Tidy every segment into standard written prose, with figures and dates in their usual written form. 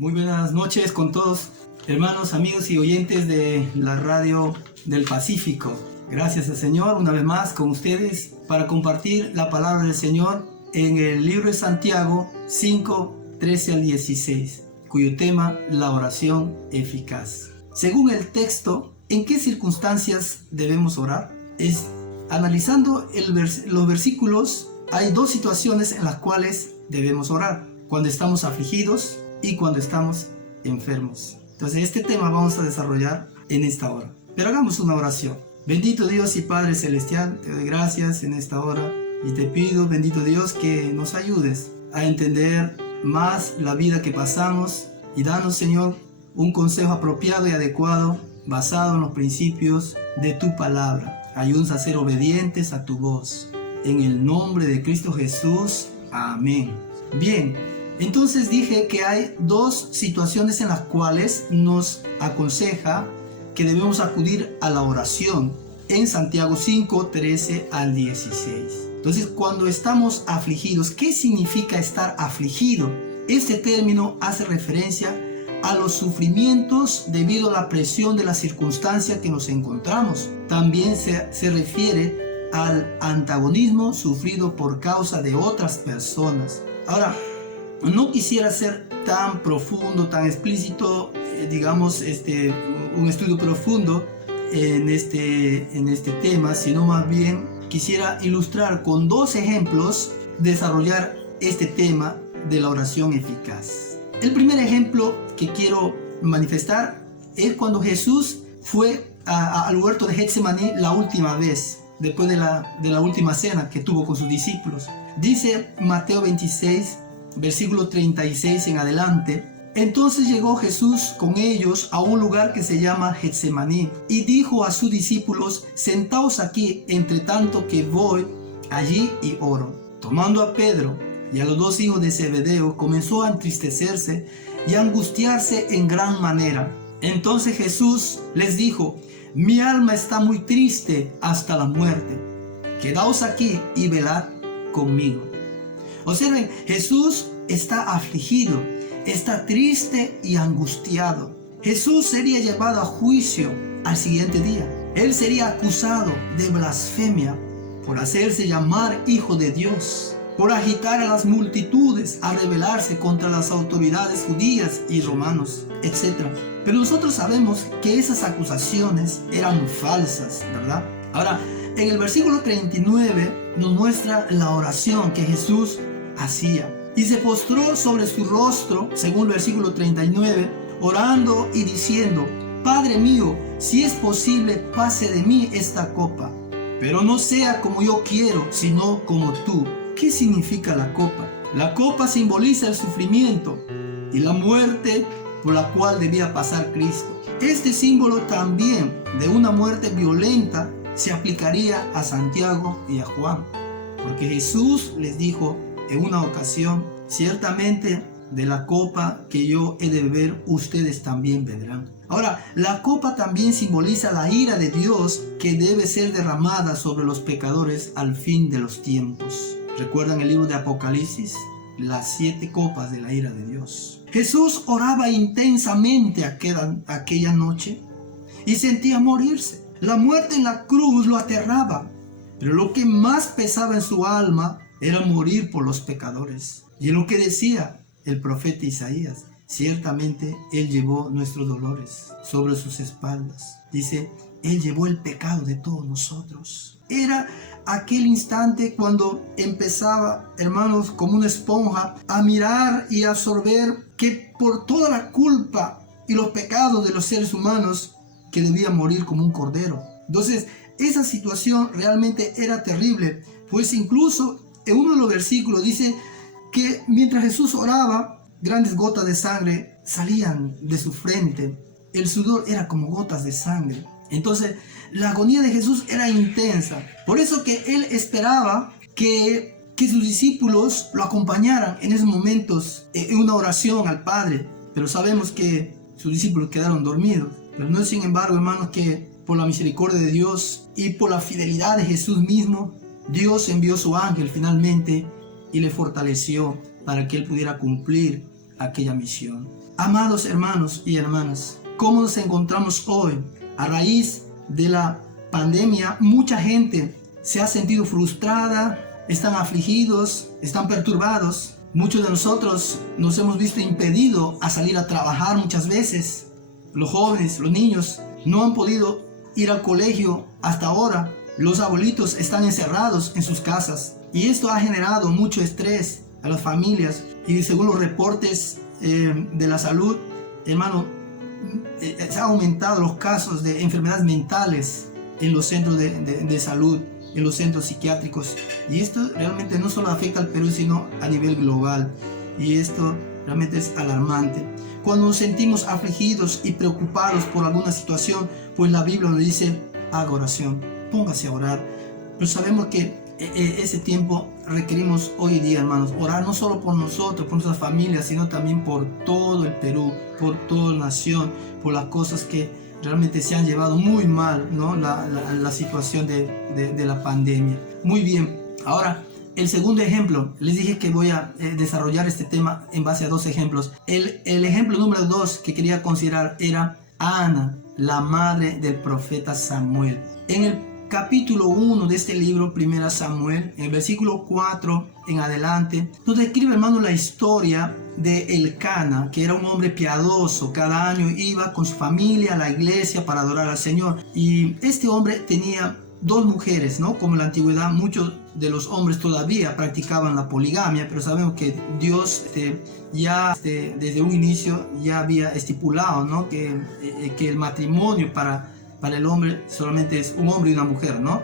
Muy buenas noches con todos, hermanos, amigos y oyentes de la radio del Pacífico. Gracias al Señor una vez más con ustedes para compartir la palabra del Señor en el libro de Santiago 5, 13 al 16, cuyo tema, la oración eficaz. Según el texto, ¿en qué circunstancias debemos orar? Analizando los versículos, hay dos situaciones en las cuales debemos orar: cuando estamos afligidos y cuando estamos enfermos. Entonces este tema vamos a desarrollar en esta hora. Pero hagamos una oración. Bendito Dios y Padre Celestial, te doy gracias en esta hora y te pido, bendito Dios, que nos ayudes a entender más la vida que pasamos y danos, Señor, un consejo apropiado y adecuado basado en los principios de tu palabra. Ayúdanos a ser obedientes a tu voz. En el nombre de Cristo Jesús. Amén. Bien. Entonces dije que hay dos situaciones en las cuales nos aconseja que debemos acudir a la oración en Santiago 5, 13 al 16. Entonces, cuando estamos afligidos, ¿qué significa estar afligido? Este término hace referencia a los sufrimientos debido a la presión de la circunstancia que nos encontramos. También se refiere al antagonismo sufrido por causa de otras personas. Ahora, no quisiera ser tan profundo, tan explícito, un estudio profundo en este tema, sino más bien quisiera ilustrar con dos ejemplos, desarrollar este tema de la oración eficaz. El primer ejemplo que quiero manifestar es cuando Jesús fue al huerto de Getsemaní la última vez, después de la última cena que tuvo con sus discípulos. Dice Mateo 26, versículo 36 en adelante: entonces llegó Jesús con ellos a un lugar que se llama Getsemaní y dijo a sus discípulos: sentaos aquí, entre tanto que voy allí y oro. Tomando a Pedro y a los dos hijos de Zebedeo, comenzó a entristecerse y a angustiarse en gran manera. Entonces Jesús les dijo: mi alma está muy triste hasta la muerte. Quedaos aquí y velad conmigo. Observen, Jesús está afligido, está triste y angustiado. Jesús sería llevado a juicio al siguiente día. Él sería acusado de blasfemia por hacerse llamar hijo de Dios, por agitar a las multitudes a rebelarse contra las autoridades judías y romanos, etc. Pero nosotros sabemos que esas acusaciones eran falsas, ¿verdad? Ahora, en el versículo 39 nos muestra la oración que Jesús hacía. Y se postró sobre su rostro, según el versículo 39, orando y diciendo: Padre mío, si es posible, pase de mí esta copa, pero no sea como yo quiero, sino como tú. ¿Qué significa la copa? La copa simboliza el sufrimiento y la muerte por la cual debía pasar Cristo. Este símbolo también de una muerte violenta se aplicaría a Santiago y a Juan, porque Jesús les dijo en una ocasión: ciertamente de la copa que yo he de beber, ustedes también beberán. Ahora, la copa también simboliza la ira de Dios que debe ser derramada sobre los pecadores al fin de los tiempos. ¿Recuerdan el libro de Apocalipsis? Las 7 copas de la ira de Dios. Jesús oraba intensamente aquella noche y sentía morirse. La muerte en la cruz lo aterraba, pero lo que más pesaba en su alma era morir por los pecadores. Y es lo que decía el profeta Isaías: ciertamente Él llevó nuestros dolores sobre sus espaldas. Dice, Él llevó el pecado de todos nosotros. Era aquel instante cuando empezaba, hermanos, como una esponja, a mirar y a absorber que por toda la culpa y los pecados de los seres humanos, que debía morir como un cordero. Entonces, esa situación realmente era terrible, pues incluso en uno de los versículos dice que mientras Jesús oraba, grandes gotas de sangre salían de su frente. El sudor era como gotas de sangre. Entonces, la agonía de Jesús era intensa. Por eso que Él esperaba que sus discípulos lo acompañaran en esos momentos, en una oración al Padre. Pero sabemos que sus discípulos quedaron dormidos. Pero no es, sin embargo, hermanos, que por la misericordia de Dios y por la fidelidad de Jesús mismo, Dios envió su ángel finalmente y le fortaleció para que él pudiera cumplir aquella misión. Amados hermanos y hermanas, ¿cómo nos encontramos hoy? A raíz de la pandemia, mucha gente se ha sentido frustrada, están afligidos, están perturbados. Muchos de nosotros nos hemos visto impedidos a salir a trabajar muchas veces. Los jóvenes, los niños no han podido ir al colegio hasta ahora. Los abuelitos están encerrados en sus casas y esto ha generado mucho estrés a las familias. Y según los reportes de la salud, hermano, se han aumentado los casos de enfermedades mentales en los centros de salud, en los centros psiquiátricos. Y esto realmente no solo afecta al Perú, sino a nivel global. Y esto realmente es alarmante. Cuando nos sentimos afligidos y preocupados por alguna situación, pues la Biblia nos dice, haga oración, póngase a orar. Pero sabemos que ese tiempo requerimos hoy día, hermanos, orar no solo por nosotros, por nuestras familias, sino también por todo el Perú, por toda la nación, por las cosas que realmente se han llevado muy mal, ¿no? La situación de la pandemia. Muy bien, ahora el segundo ejemplo, les dije que voy a desarrollar este tema en base a dos ejemplos. El ejemplo número 2 que quería considerar era Ana, la madre del profeta Samuel. En el capítulo 1 de este libro, 1 Samuel, en el versículo 4 en adelante, nos describe, hermano, la historia de Elcana, que era un hombre piadoso. Cada año iba con su familia a la iglesia para adorar al Señor. Y este hombre tenía 2 mujeres, ¿no? Como en la antigüedad muchos de los hombres todavía practicaban la poligamia, pero sabemos que Dios desde un inicio ya había estipulado, ¿no? que el matrimonio para el hombre solamente es un hombre y una mujer, ¿no?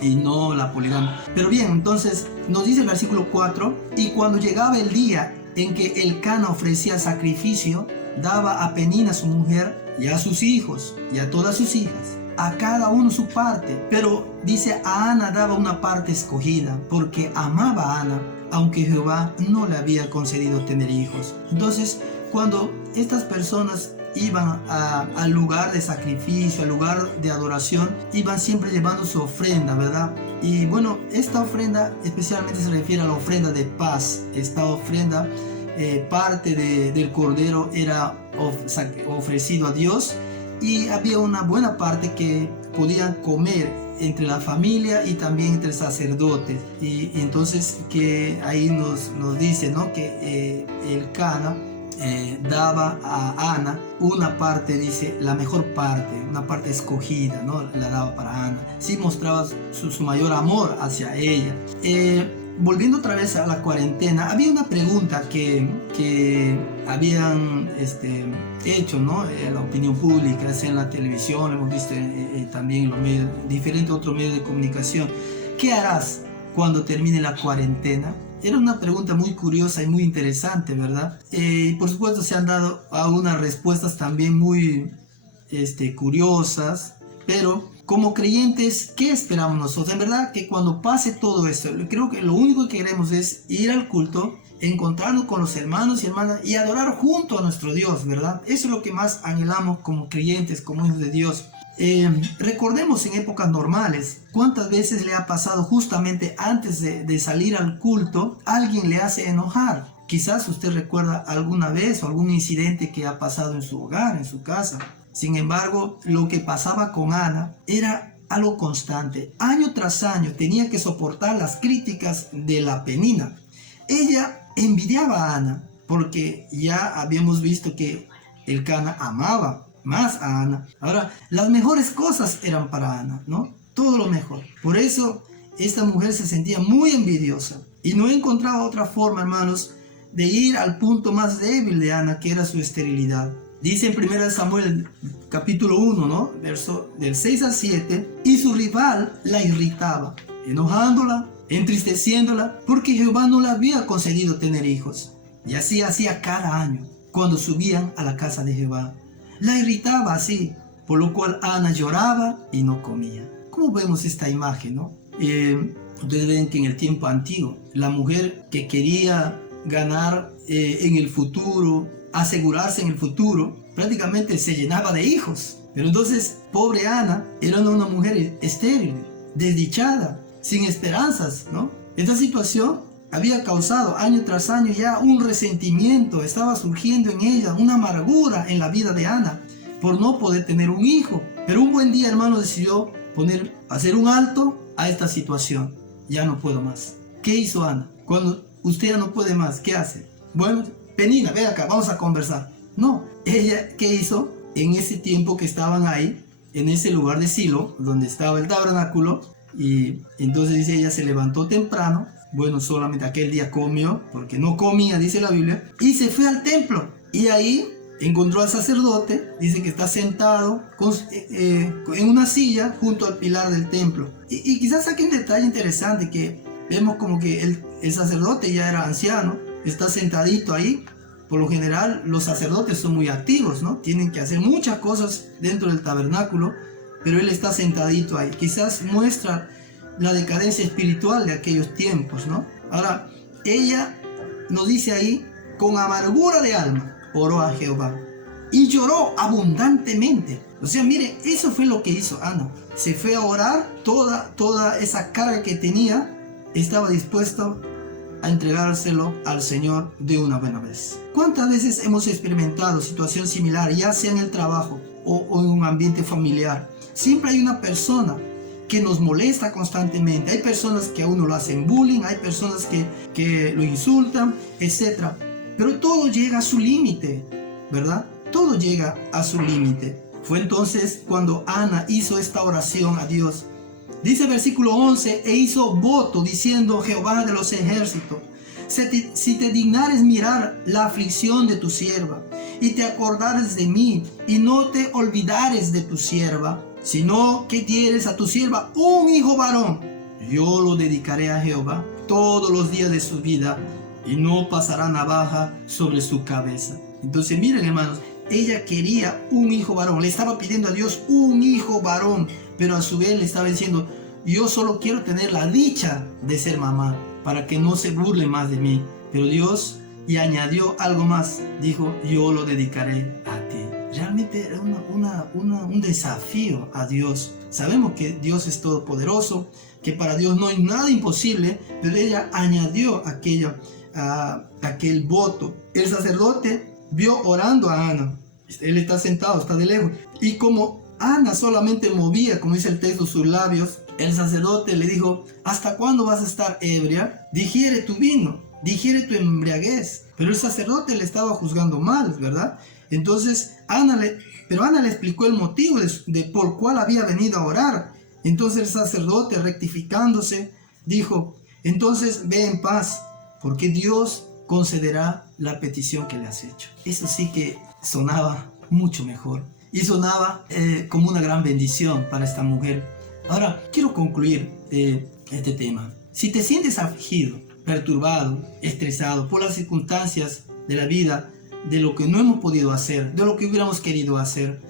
Y no la poligamia. Pero bien, entonces nos dice el versículo 4, y cuando llegaba el día en que Elcana ofrecía sacrificio, daba a Penina su mujer y a sus hijos y a todas sus hijas, a cada uno su parte. Pero dice, a Ana daba una parte escogida, porque amaba a Ana, aunque Jehová no le había concedido tener hijos. Entonces, cuando estas personas iban al lugar de sacrificio, al lugar de adoración, iban siempre llevando su ofrenda, ¿verdad? Y bueno, esta ofrenda especialmente se refiere a la ofrenda de paz. Esta ofrenda, parte del cordero era ofrecido a Dios, y había una buena parte que podían comer entre la familia y también entre sacerdotes. Y entonces que ahí nos dice, ¿no? Que Elcana daba a Ana una parte, dice, la mejor parte, una parte escogida, ¿no? La daba para Ana. Sí mostraba su mayor amor hacia ella. Volviendo otra vez a la cuarentena, había una pregunta que habían hecho, ¿no? En la opinión pública, sea en la televisión, hemos visto también en los medios, diferentes otros medios de comunicación. ¿Qué harás cuando termine la cuarentena? Era una pregunta muy curiosa y muy interesante, ¿verdad? Y por supuesto se han dado algunas respuestas también muy curiosas, pero como creyentes, ¿qué esperamos nosotros? En verdad que cuando pase todo esto, creo que lo único que queremos es ir al culto, encontrarnos con los hermanos y hermanas y adorar junto a nuestro Dios, ¿verdad? Eso es lo que más anhelamos como creyentes, como hijos de Dios. Recordemos en épocas normales, ¿cuántas veces le ha pasado justamente antes de salir al culto, alguien le hace enojar? Quizás usted recuerda alguna vez o algún incidente que ha pasado en su hogar, en su casa. Sin embargo, lo que pasaba con Ana era algo constante. Año tras año tenía que soportar las críticas de la Penina. Ella envidiaba a Ana porque ya habíamos visto que Elcana amaba más a Ana. Ahora, las mejores cosas eran para Ana, ¿no? Todo lo mejor. Por eso, esta mujer se sentía muy envidiosa y no encontraba otra forma, hermanos, de ir al punto más débil de Ana, que era su esterilidad. Dice en 1 Samuel capítulo 1, ¿no? Verso del 6 al 7, y su rival la irritaba, enojándola, entristeciéndola, porque Jehová no le había concedido tener hijos. Y así hacía cada año, cuando subían a la casa de Jehová. La irritaba así, por lo cual Ana lloraba y no comía. ¿Cómo vemos esta imagen, no? Ustedes ven que en el tiempo antiguo, la mujer que quería ganar en el futuro, asegurarse en el futuro, prácticamente se llenaba de hijos. Pero entonces, pobre Ana era una mujer estéril, desdichada, sin esperanzas, ¿no? Esta situación había causado año tras año ya un resentimiento, estaba surgiendo en ella una amargura en la vida de Ana por no poder tener un hijo. Pero un buen día, hermano, decidió hacer un alto a esta situación. Ya no puedo más. ¿Qué hizo Ana? Cuando usted ya no puede más, ¿qué hace? Bueno, Penina, ven acá, vamos a conversar. No, ella, ¿qué hizo? En ese tiempo que estaban ahí, en ese lugar de Silo, donde estaba el tabernáculo, y entonces dice, ella se levantó temprano. Bueno, solamente aquel día comió, porque no comía, dice la Biblia, y se fue al templo. Y ahí encontró al sacerdote, dice que está sentado en una silla junto al pilar del templo. Y quizás aquí un detalle interesante, que vemos como que el sacerdote ya era anciano, está sentadito ahí. Por lo general los sacerdotes son muy activos, ¿no? Tienen que hacer muchas cosas dentro del tabernáculo, pero él está sentadito ahí. Quizás muestra la decadencia espiritual de aquellos tiempos, ¿no? Ahora, ella nos dice ahí, con amargura de alma, oró a Jehová y lloró abundantemente. O sea, mire, eso fue lo que hizo Ana. Se fue a orar, toda esa carga que tenía, estaba dispuesto a entregárselo al Señor de una buena vez. ¿Cuántas veces hemos experimentado situación similar, ya sea en el trabajo o en un ambiente familiar? Siempre hay una persona que nos molesta constantemente. Hay personas que a uno lo hacen bullying, hay personas que lo insultan, etc. Pero todo llega a su límite, ¿verdad? Todo llega a su límite. Fue entonces cuando Ana hizo esta oración a Dios. Dice el versículo 11, e hizo voto diciendo, Jehová de los ejércitos, si te dignares mirar la aflicción de tu sierva, y te acordares de mí, y no te olvidares de tu sierva, sino que dieres a tu sierva un hijo varón, yo lo dedicaré a Jehová todos los días de su vida, y no pasará navaja sobre su cabeza. Entonces miren, hermanos, ella quería un hijo varón, le estaba pidiendo a Dios un hijo varón, pero a su vez le estaba diciendo, yo solo quiero tener la dicha de ser mamá, para que no se burle más de mí. Pero Dios, y añadió algo más, dijo, yo lo dedicaré a ti. Realmente era un desafío a Dios. Sabemos que Dios es todopoderoso, que para Dios no hay nada imposible, pero ella añadió aquel voto. El sacerdote vio orando a Ana. Él está sentado, está de lejos. Y como Ana solamente movía, como dice el texto, sus labios, el sacerdote le dijo, ¿hasta cuándo vas a estar ebria? Digiere tu vino, digiere tu embriaguez. Pero el sacerdote le estaba juzgando mal, ¿verdad? Entonces Ana le explicó el motivo de por cuál había venido a orar. Entonces el sacerdote, rectificándose, dijo, entonces ve en paz, porque Dios concederá la petición que le has hecho. Eso sí que sonaba mucho mejor. Y sonaba como una gran bendición para esta mujer. Ahora, quiero concluir este tema. Si te sientes afligido, perturbado, estresado por las circunstancias de la vida, de lo que no hemos podido hacer, de lo que hubiéramos querido hacer,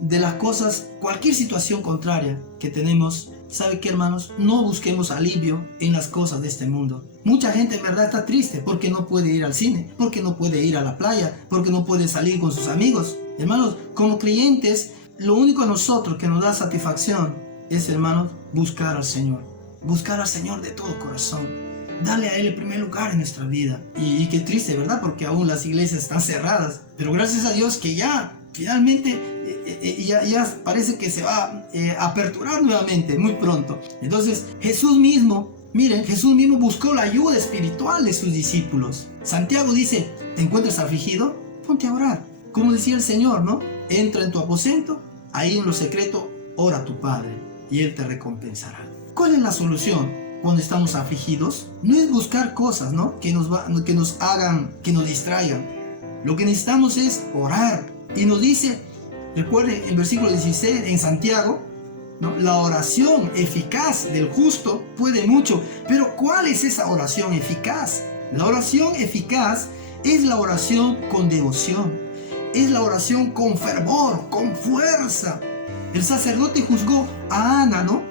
de las cosas, cualquier situación contraria que tenemos, ¿sabe qué, hermanos? No busquemos alivio en las cosas de este mundo. Mucha gente en verdad está triste porque no puede ir al cine, porque no puede ir a la playa, porque no puede salir con sus amigos. Hermanos, como creyentes, lo único a nosotros que nos da satisfacción es, hermanos, buscar al Señor. Buscar al Señor de todo corazón. Darle a Él el primer lugar en nuestra vida. Y qué triste, ¿verdad? Porque aún las iglesias están cerradas. Pero gracias a Dios que ya, finalmente, ya parece que se va a aperturar nuevamente muy pronto. Entonces, Jesús mismo buscó la ayuda espiritual de sus discípulos. Santiago dice, ¿te encuentras afligido? Ponte a orar. Como decía el Señor, ¿no? Entra en tu aposento, ahí en lo secreto, ora a tu Padre y Él te recompensará. ¿Cuál es la solución cuando estamos afligidos? No es buscar cosas, ¿no? que nos hagan, que nos distraigan. Lo que necesitamos es orar. Y nos dice, recuerden el versículo 16 en Santiago, ¿no? La oración eficaz del justo puede mucho. Pero ¿cuál es esa oración eficaz? La oración eficaz es la oración con devoción. Es la oración con fervor, con fuerza. El sacerdote juzgó a Ana, ¿no?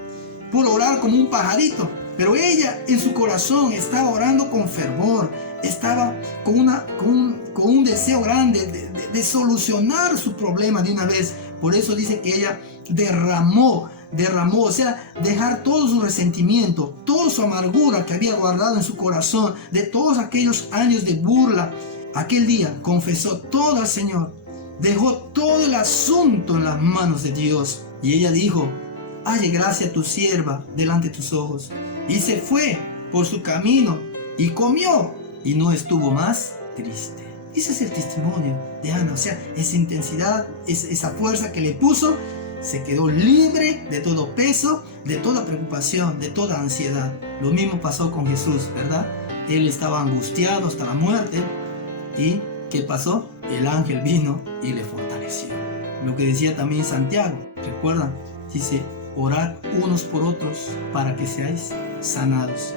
Por orar como un pajarito. Pero ella en su corazón estaba orando con fervor. Estaba con un deseo grande de solucionar su problema de una vez. Por eso dice que ella derramó derramó, o sea, dejar todo su resentimiento, toda su amargura que había guardado en su corazón, de todos aquellos años de burla. Aquel día confesó todo al Señor, dejó todo el asunto en las manos de Dios. Y ella dijo: halle gracia a tu sierva delante de tus ojos. Y se fue por su camino y comió y no estuvo más triste. Ese es el testimonio de Ana, o sea, esa intensidad, esa fuerza que le puso, se quedó libre de todo peso, de toda preocupación, de toda ansiedad. Lo mismo pasó con Jesús, ¿verdad? Él estaba angustiado hasta la muerte. ¿Y qué pasó? El ángel vino y le fortaleció. Lo que decía también Santiago, ¿recuerdan? Dice: orad unos por otros para que seáis sanados.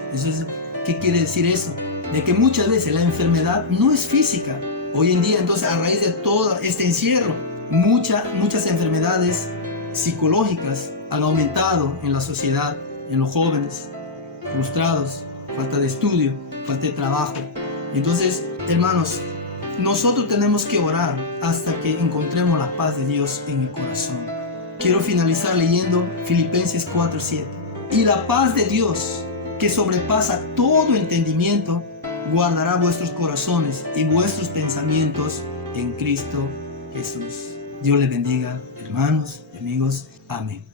¿Qué quiere decir eso? De que muchas veces la enfermedad no es física. Hoy en día, entonces, a raíz de todo este encierro, muchas enfermedades psicológicas han aumentado en la sociedad, en los jóvenes, frustrados, falta de estudio, falta de trabajo. Entonces, hermanos, nosotros tenemos que orar hasta que encontremos la paz de Dios en el corazón. Quiero finalizar leyendo Filipenses 4:7. Y la paz de Dios, que sobrepasa todo entendimiento, guardará vuestros corazones y vuestros pensamientos en Cristo Jesús. Dios les bendiga, hermanos y amigos. Amén.